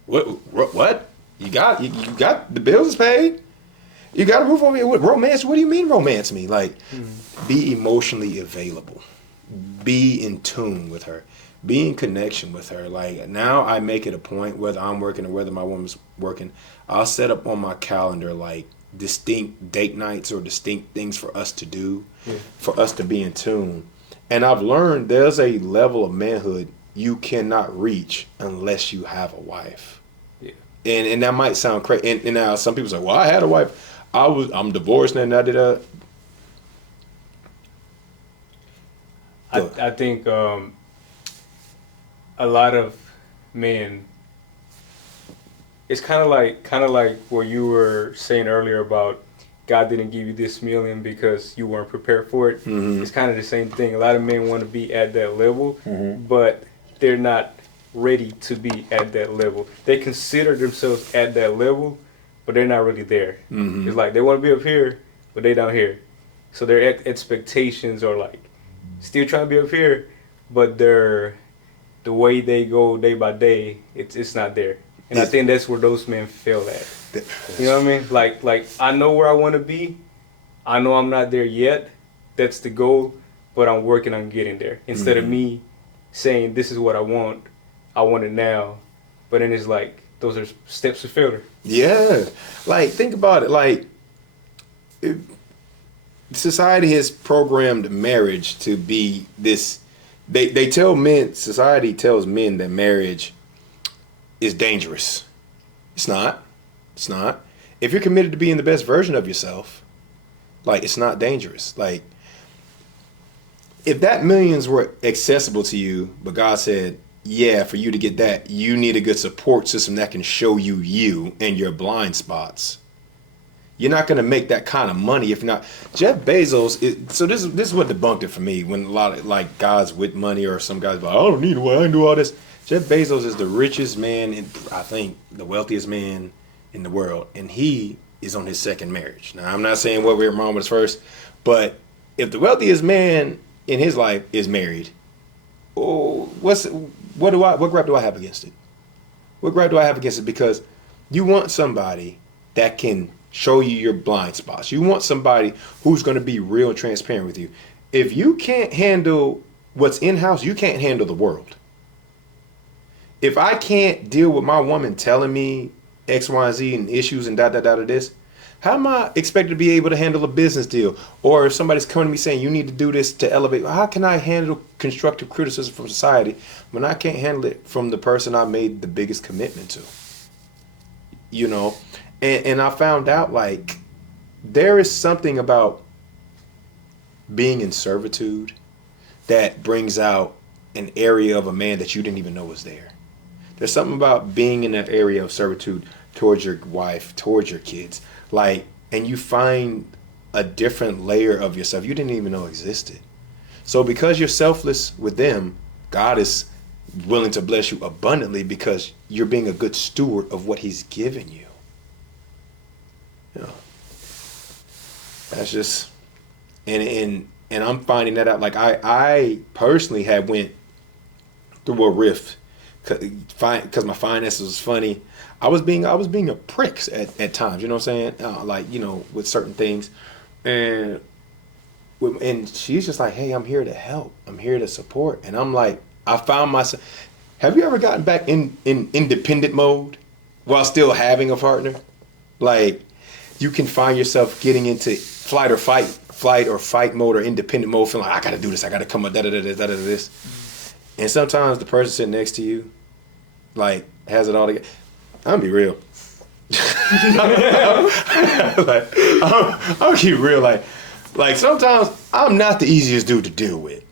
What? You got the bills paid? You got a roof over here? What, romance? What do you mean romance me? Like, be emotionally available. Be in tune with her. Be in connection with her. Like, now I make it a point, whether I'm working or whether my woman's working, I'll set up on my calendar, like, distinct date nights or distinct things for us to do, for us to be in tune. And I've learned there's a level of manhood you cannot reach unless you have a wife. Yeah. And that might sound crazy. And now some people say, well, I had a wife. I'm divorced and I did a... I think a lot of men, it's kind of like what you were saying earlier about God didn't give you this million because you weren't prepared for it. Mm-hmm. It's kind of the same thing. A lot of men want to be at that level, but they're not ready to be at that level. They consider themselves at that level, but they're not really there. Mm-hmm. It's like they want to be up here, but they down here. So their expectations are like still trying to be up here, but the way they go day by day, it's not there. And I think that's where those men fail at. You know what I mean? Like I know where I want to be. I know I'm not there yet. That's the goal, but I'm working on getting there. Instead of me saying this is what I want it now. But then it's like those are steps to failure. Yeah. Like, think about it. Like, society has programmed marriage to be this. They tell men, society tells men that marriage is dangerous. It's not. It's not. If you're committed to being the best version of yourself, like, it's not dangerous. Like, if that millions were accessible to you, but God said, yeah, for you to get that, you need a good support system that can show you and your blind spots. You're not going to make that kind of money if not. Jeff Bezos, so this is what debunked it for me when a lot of, like, guys with money or some guys like, I don't need one, I can do all this. Jeff Bezos is the richest man, I think the wealthiest man in the world, and he is on his second marriage. Now, I'm not saying what went wrong with his first, but if the wealthiest man in his life is married, what gripe do I have against it? What gripe do I have against it? Because you want somebody that can show you your blind spots. You want somebody who's going to be real and transparent with you. If you can't handle what's in-house, you can't handle the world. If I can't deal with my woman telling me X, Y, and Z and issues and this, how am I expected to be able to handle a business deal? Or if somebody's coming to me saying you need to do this to elevate, how can I handle constructive criticism from society when I can't handle it from the person I made the biggest commitment to? You know, and I found out, like, there is something about being in servitude that brings out an area of a man that you didn't even know was there. There's something about being in that area of servitude towards your wife, towards your kids, like, and you find a different layer of yourself you didn't even know existed. So because you're selfless with them, God is willing to bless you abundantly because you're being a good steward of what he's given you. You know, that's just, and I'm finding that out. Like, I personally had went through a rift because my finances was funny. I was being a prick at times, you know what I'm saying? Like, you know, with certain things. And she's just like, hey, I'm here to help. I'm here to support. And I'm like, I found myself. Have you ever gotten back in independent mode while still having a partner? Like, you can find yourself getting into flight or fight mode or independent mode, feeling like, I got to do this. I got to come up, this. And sometimes the person sitting next to you, like, has it all together. I'll be real. Like, I'll keep real. Like, Like sometimes I'm not the easiest dude to deal with.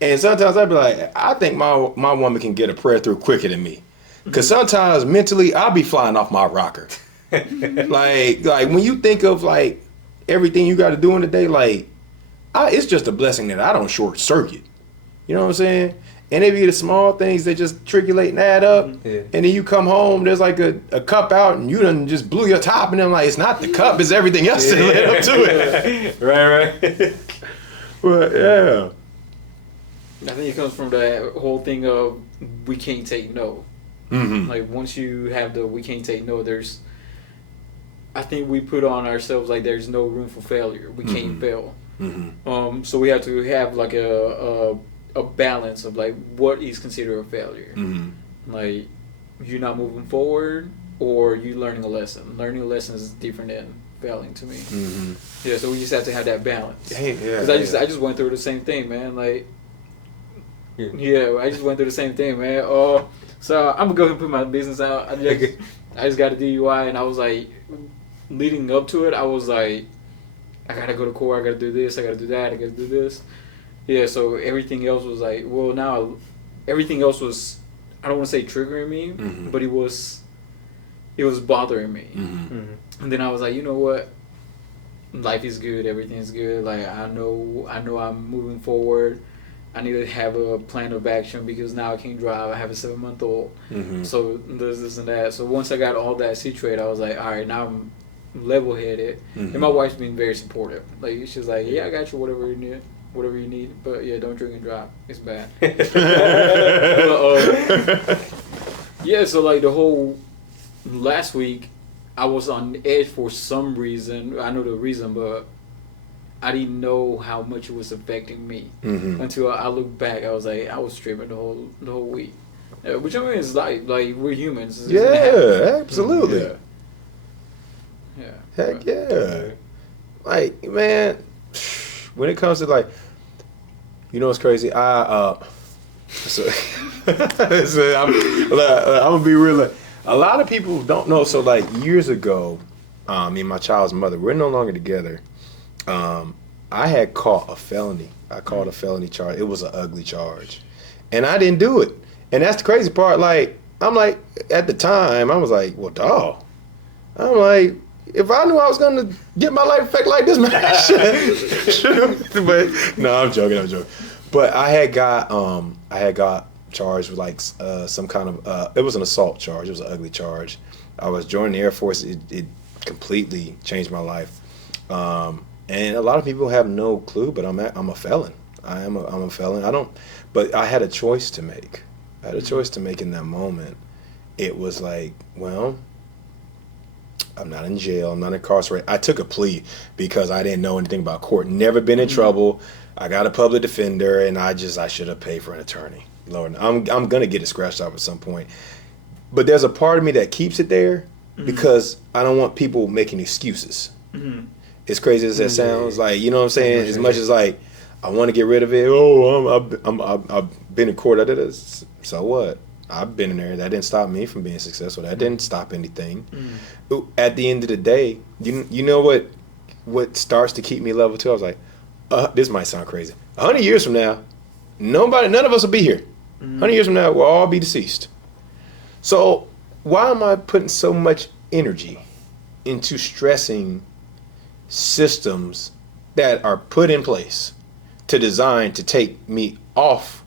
And sometimes I'd be like, I think my woman can get a prayer through quicker than me. Cause sometimes mentally I'll be flying off my rocker. like when you think of like everything you got to do in the day, like it's just a blessing that I don't short circuit. You know what I'm saying? And it be the small things that just triculate and add up. Yeah. And then you come home, there's like a cup out, and you done just blew your top, and I'm like, it's not the cup, it's everything else that led up to it. Right. But yeah. I think it comes from that whole thing of we can't take no. Mm-hmm. Like once you have the we can't take no, I think we put on ourselves like there's no room for failure. We can't fail. Mm-hmm. So we have to have like a balance of like what is considered a failure. Mm-hmm. Like you're not moving forward or you learning a lesson. Learning a lesson is different than failing to me. Mm-hmm. Yeah, so we just have to have that balance. Yeah. Because I just went through the same thing, man. Like, yeah, I just went through the same thing, man. So I'm gonna go ahead and put my business out. I just got a DUI, and I was like, leading up to it, I was like, I gotta go to court. I gotta do this. I gotta do that. I gotta do this. Yeah. So everything else was like, well, now everything else was, I don't want to say triggering me, but it was bothering me. And then I was like, you know what? Life is good. Everything's good. Like I know I'm moving forward. I need to have a plan of action because now I can't drive. I have a 7-month-old. So this and that. So once I got all that situated, I was like, all right, now I'm level-headed. And my wife's been very supportive. Like she's like, yeah, I got you, whatever you need. But yeah, don't drink and drive. It's bad. Yeah. So like the whole last week, I was on edge for some reason. I know the reason, but I didn't know how much it was affecting me until I looked back. I was like, I was tripping the whole week, which I mean is like we're humans. It's Absolutely. Yeah. Heck yeah. Like man, when it comes to like, you know what's crazy? I'm gonna be real. Like, a lot of people don't know. So like years ago, me and my child's mother, we're no longer together. I had caught a felony. I caught a felony charge. It was an ugly charge. And I didn't do it. And that's the crazy part. Like, I'm like, at the time, I was like, well, dawg. I'm like, if I knew I was going to get my life effect like this, man, but no, I'm joking. But I had got charged with like some kind of, it was an assault charge. It was an ugly charge. I was joining the Air Force. It completely changed my life. And a lot of people have no clue, but I'm a felon. I'm a felon. But I had a choice to make. In that moment. It was like, well, I'm not in jail. I'm not incarcerated. I took a plea because I didn't know anything about court. Never been in trouble. I got a public defender, and I should have paid for an attorney. Lord, I'm gonna get it scratched off at some point. But there's a part of me that keeps it there because I don't want people making excuses. As crazy as that sounds, like, you know what I'm saying? As much as like I want to get rid of it. I've been in court. I did this. So what? I've been in there. That didn't stop me from being successful. That didn't stop anything. At the end of the day, you know what starts to keep me level too? I was like, this might sound crazy. 100 years from now, none of us will be here. 100 years from now, we'll all be deceased. So why am I putting so much energy into stressing systems that are put in place designed to take me off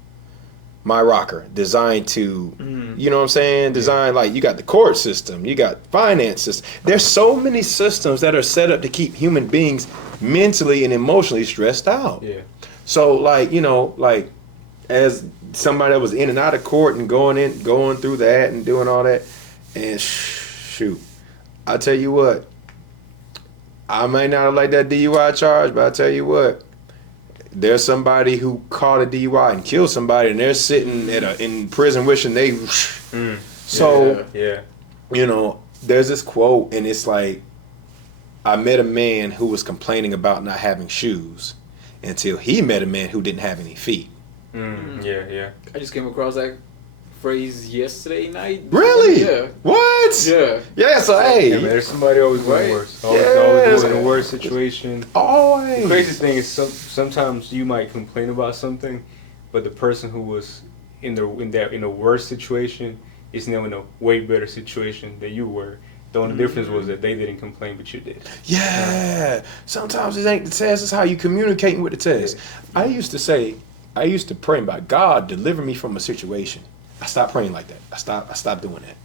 my rocker, designed to, you know what I'm saying? Designed, like, you got the court system, you got finance system. There's so many systems that are set up to keep human beings mentally and emotionally stressed out. Yeah. So, like, you know, like, as somebody that was in and out of court and going through that and doing all that, and shoot, I tell you what, I might not have liked that DUI charge, but I tell you what, there's somebody who caught a DUI and killed somebody, and they're sitting in prison wishing they. So, you know, there's this quote, and it's like, I met a man who was complaining about not having shoes until he met a man who didn't have any feet. I just came across that phrase yesterday night. Really? Yeah. What? Yeah. Yeah, so hey. Yeah, man, there's somebody always doing worse. Always doing worst situation. Always. The crazy thing is sometimes you might complain about something, but the person who was in the worst situation is now in a way better situation than you were. The only difference was that they didn't complain, but you did. Yeah. Sometimes it ain't the test, it's how you communicating with the test. I used to pray about God deliver me from a situation. I stopped praying like that. I stopped doing that.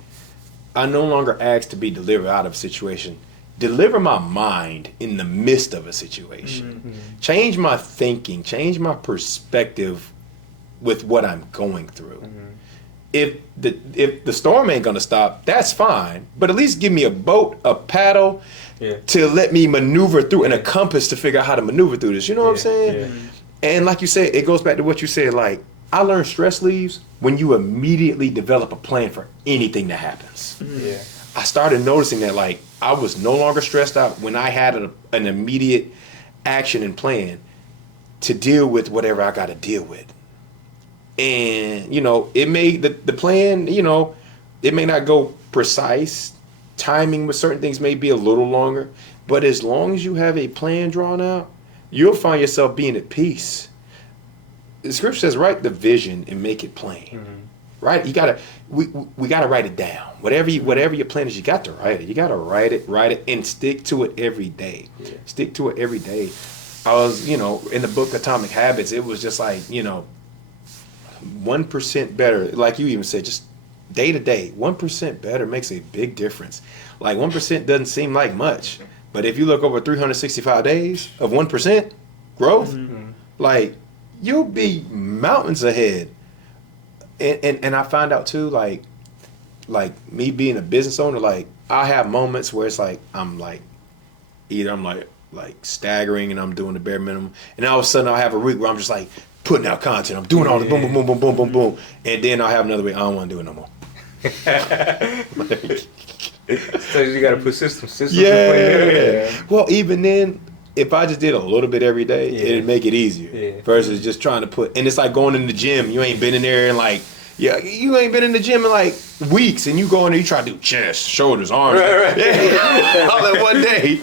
I no longer ask to be delivered out of a situation. Deliver my mind in the midst of a situation. Mm-hmm. Change my thinking, change my perspective with what I'm going through. Mm-hmm. If the storm ain't gonna stop, that's fine. But at least give me a boat, a paddle, to let me maneuver through, and a compass to figure out how to maneuver through this. You know what I'm saying? Yeah. And like you said, it goes back to what you said. Like, I learned stress leaves when you immediately develop a plan for anything that happens. Yeah. I started noticing that, like, I was no longer stressed out when I had an immediate action and plan to deal with whatever I got to deal with. And, you know, it may, the plan, you know, it may not go precise. Timing with certain things may be a little longer. But as long as you have a plan drawn out, you'll find yourself being at peace. The scripture says, write the vision and make it plain. Mm-hmm. Right? You gotta, we gotta write it down. Whatever your plan is, you got to write it. You gotta write it, and stick to it every day. Yeah. Stick to it every day. I was, you know, in the book Atomic Habits, it was just like, you know, 1% better. Like you even said, just day to day, 1% better makes a big difference. Like 1% doesn't seem like much, but if you look over 365 days of 1% growth, like you'll be mountains ahead. And I find out too, like me being a business owner, like I have moments where it's like I'm like staggering and I'm doing the bare minimum, and all of a sudden I'll have a week where I'm just like putting out content. I'm doing all the boom, boom, boom, boom, boom, boom, boom, and then I'll have another week I don't want to do it no more. So you got to put systems. Yeah. Well, even then, if I just did a little bit every day, it'd make it easier versus just trying to put. And it's like going in the gym. You ain't been in there in like, you ain't been in the gym in like weeks, and you go in there, you try to do chest, shoulders, arms, right. All in one day.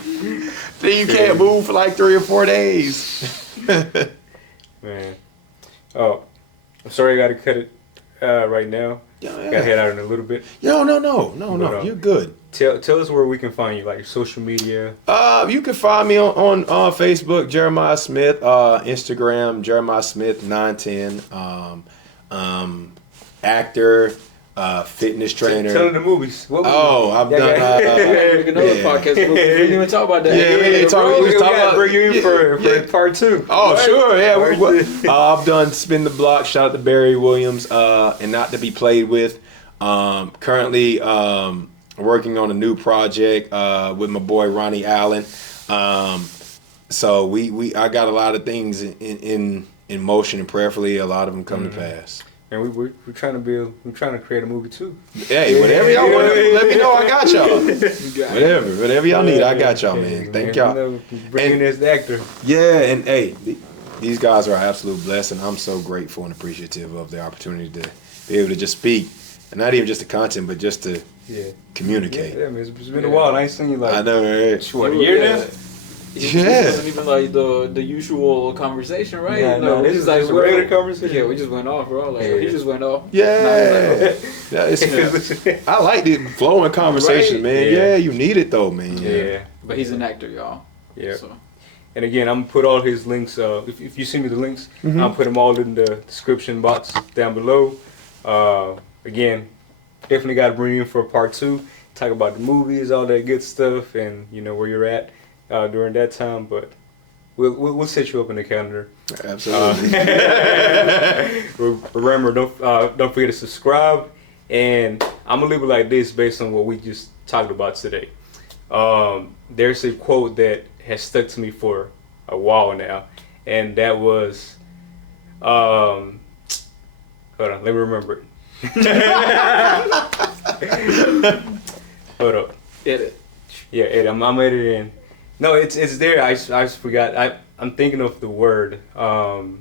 Then you can't move for like 3 or 4 days. Man. Oh, I'm sorry I got to cut it right now. Got to head out in a little bit. No. You're good. Tell us where we can find you, like your social media. You can find me on Facebook, Jeremiah Smith. Instagram, Jeremiah Smith 910. Actor, fitness trainer. Tell them the movies. I've done. Make another podcast. We didn't even talk about that. Yeah, we didn't talk. We got to bring you in for part 2. Oh, right? Sure, yeah. I've done Spin the Block. Shout out to Barry Williams, and Not to Be Played With. Currently working on a new project with my boy Ronnie Allen. So I got a lot of things in motion, and prayerfully a lot of them come to pass. And we're trying to create a movie too. Hey, whatever y'all want to let me know, I got y'all. Whatever y'all need, I got y'all, man. Thank y'all. Bringing as the actor. Yeah, and hey, these guys are an absolute blessing. I'm so grateful and appreciative of the opportunity to be able to just speak, and not even just the content, but just to communicate. Yeah, man, it's been a while. I ain't seen you like. I know, right? What, a year now? It wasn't even like the usual conversation, right? Yeah, no, this is like a regular conversation. Yeah, we just went off, bro. Like he just went off. Yeah, I like the flowing conversation, man. Yeah, you need it though, man. Yeah, but he's an actor, y'all. Yeah. So. And again, I'm gonna put all his links. If you send me the links, I'll put them all in the description box down below. Again, definitely got to bring you in for a part 2. Talk about the movies, all that good stuff, and you know where you're at during that time. But we'll set you up in the calendar. Absolutely. Remember, don't forget to subscribe. And I'm gonna leave it like this based on what we just talked about today. There's a quote that has stuck to me for a while now, and that was, hold on, let me remember it. Hold up. Edit. Yeah, edit. I'm editing in. No, it's there. I just forgot. I'm thinking of the word. Hard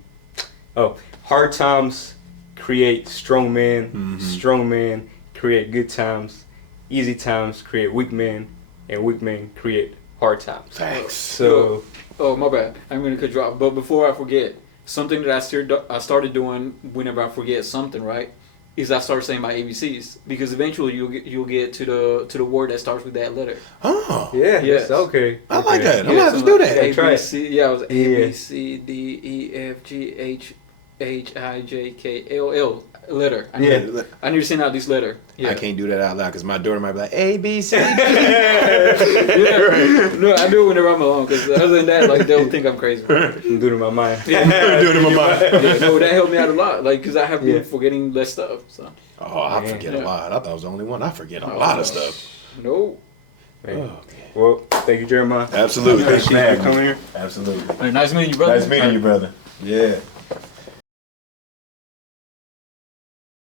times create strong men. Strong men create good times. Easy times create weak men, and weak men create hard times. Thanks. So Oh, my bad. I'm gonna cut you off. But before I forget, something that I started doing whenever I forget something, right, is I start saying my ABCs because eventually you'll get to the word that starts with that letter. Oh, yeah, Yes. okay. I like that. I'm Yeah, gonna have so to do like that. Yeah, try it. ABC, yeah, it was A Yeah. B C D E F G H H I J K L L letter. I need to send out this letter. Yeah. I can't do that out loud because my daughter might be like A B C. Yeah. No, I do it whenever I'm alone because other than that, like they'll think I'm crazy. I'm doing it in my mind. Yeah. Do it in my mind. Yeah, no, that helped me out a lot. Like, because I have been Yeah. forgetting less stuff. So Oh, I Man. forget a Yeah. lot. I thought I was the only one. I forget a lot of stuff. no. Man. Oh, Well, thank you, Jeremiah. absolutely. Thanks Appreciate for you having me. coming here. Absolutely. Nice meeting you, brother. Nice meeting you, brother. Yeah.